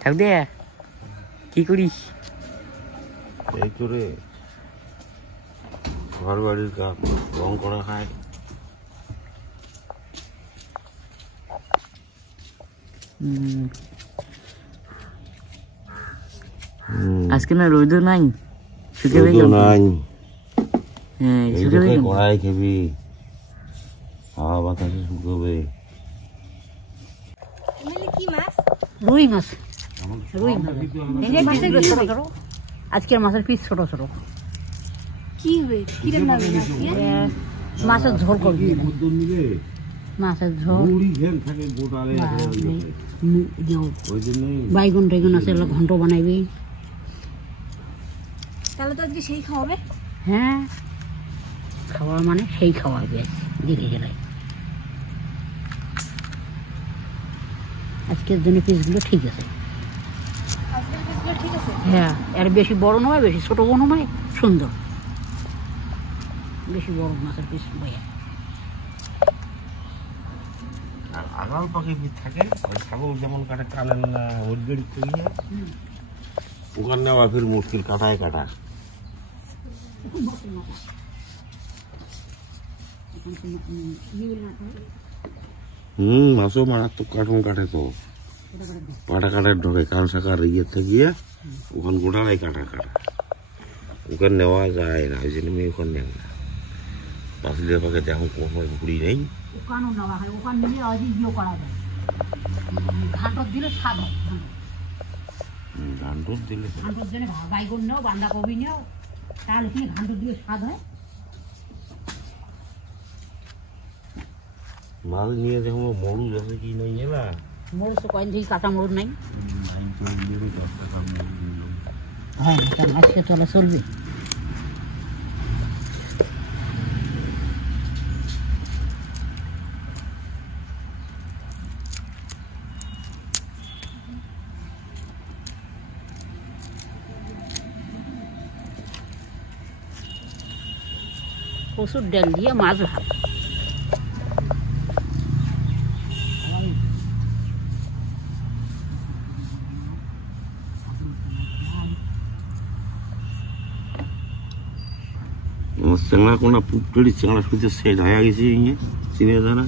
ঠাকুর কি করিস? এই করে ঘর বাড়ির কাজ রং করা খায়। আজকে না রোদ নাই, শুকে নাই। হ্যাঁ শুকে কড়াই খেবি, হাওয়া বাতাসে শুকোবে। কি মাছ? রুই মাছ। রুই মাছ আজকের মাছের পিস ছোট ছোট। কি হবে? কি রান্না হবে? মাছের ঝোল করবি, মাছের ঝোল। বাইগুন টাইগুন আছে, ঘন্ট বানাইবি। তাহলে তো আজকে সেই খাওয়াবে। হ্যাঁ, খাওয়া মানে সেই খাওয়াবে দেখে গেলে। আজকের জন্য পিসগুলো ঠিক আছে। আজকের পিসগুলো ঠিক আছে। হ্যাঁ, এর বেশি বড় নয়, বেশি ছোট নয়, সুন্দর। বেশি বড় মাছের পিস ভাইয়া। আর আগাল পাখি থাকে, ওই ছাগল যেমন কাটে কানেন না, ওই গেড়ি থেকে ওখানে নেওয়া ফির মুশকিল, কাটায় কাটা। মাছও মারাত্মক কাটন কাটে তো, পাটা কাটার ঢোকে কান শাখার ইয়েতে গিয়ে ওখান গোটালাই কাটা কাটা, ওখানে নেওয়া যায় না। ওই জন্য আমি ওখানে নেব না। পাঁচলিয়া পাখি এখন কোনো ঘুরি নেই। ওখানেও নেওয়া হয়, ওখানে নিয়ে ইয়ে করা যায়, ঘান্টর দিলে স্বাদ হয়। ঘান্টর দিলে, ঘান্টর দিলে বাইগুন নেও, বাঁধাকপি নেও, তাহলে কি ঘান্টর দিলে স্বাদ হয়। মাছ নিয়ে দেখো মরুচ আছে কি নাই এলা। মরুচ তো কয়েন থেকে কাঁচা মরুচ নাই। হ্যাঁ, আজকে চলা চলবে। প্রচুর ডাল দিয়ে মাছ ভাত। চেংড়া কোনা পুটলি চেংড়া শুধু সেট হয়ে গেছে চিনে জানা।